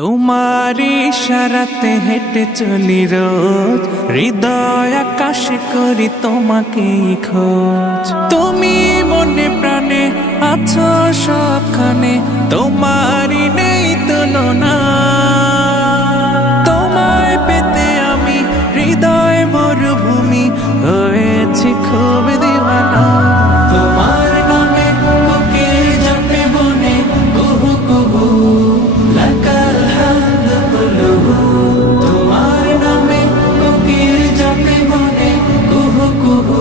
তোমার ইশারাতে হেঁটে চলি রোজ, হৃদয় আকাশে করি তোমাকেই খোঁজ। তুমি মনে প্রাণে আছো সবখানে, তোমারই নেই তুলনা। তোমায় পেতে আমি হৃদয় মরুভূমি হয়েছি খুব দিওয়ানা। তোমার নামে কোকিল জপে বনে কুহু কুহু, লাকাল হামদ কুল্লুহু। তোমার নামে কোকিল জপে বনে কুহু কুহু,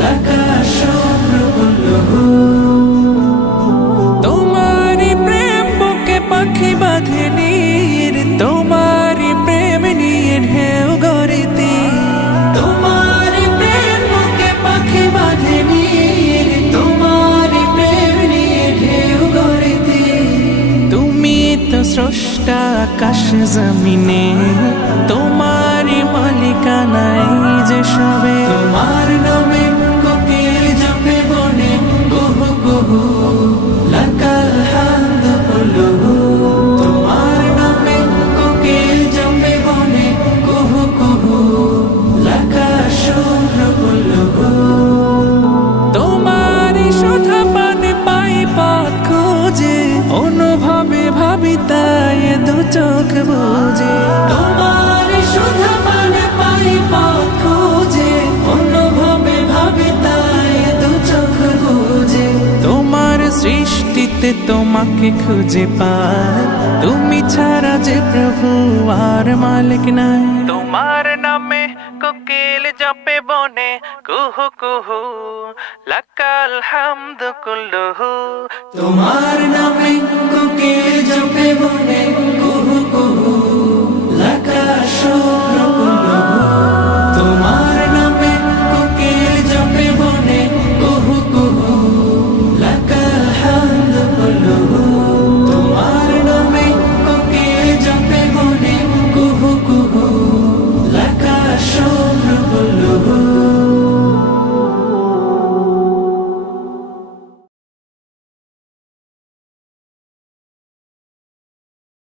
লাকাল শুকর কুল্লুহু। তোমারি প্রেম বুকে পাখি বাঁধে নীর, তোমারি প্রেম নিয়ে ঢেউ গড়িতে। তোমারি প্রেম বুকে পাখি বাঁধে নীর, তোমারি প্রেম নিয়ে ঢেউ গড়িতে। তুমি তো স্রষ্টা আকাশ জমিনে, তোমারি মালিকানাই যে সবে। তোমার নামে কোকিল জপে বনে কুহু কুহু, লাকাল হামদ কুল্লুহু। তোমার নামে কোকিল জপে বনে কুহু কুহু, লাকাল শুকর কুল্লুহু। তোমারি সুধা পানে পাই পথ খোঁজে, অনুভবে ভাবি তাই দু চোখ বুঝে। তোমারি সুধা পানে পাই পথ খোঁজে, অনুভবে ভাবি তাই দু চোখ বুঝে। তোমার সৃষ্টিতে তোমাকে খুঁজে পাই, তুমি ছাড়া যে প্রভু আর মালিক নাই। তোমার নামে কোকিল জপে বনে কুহু কুহু, লাকাল হামদ কুল্লুহু। তোমার নামে কোকিল জপে বনে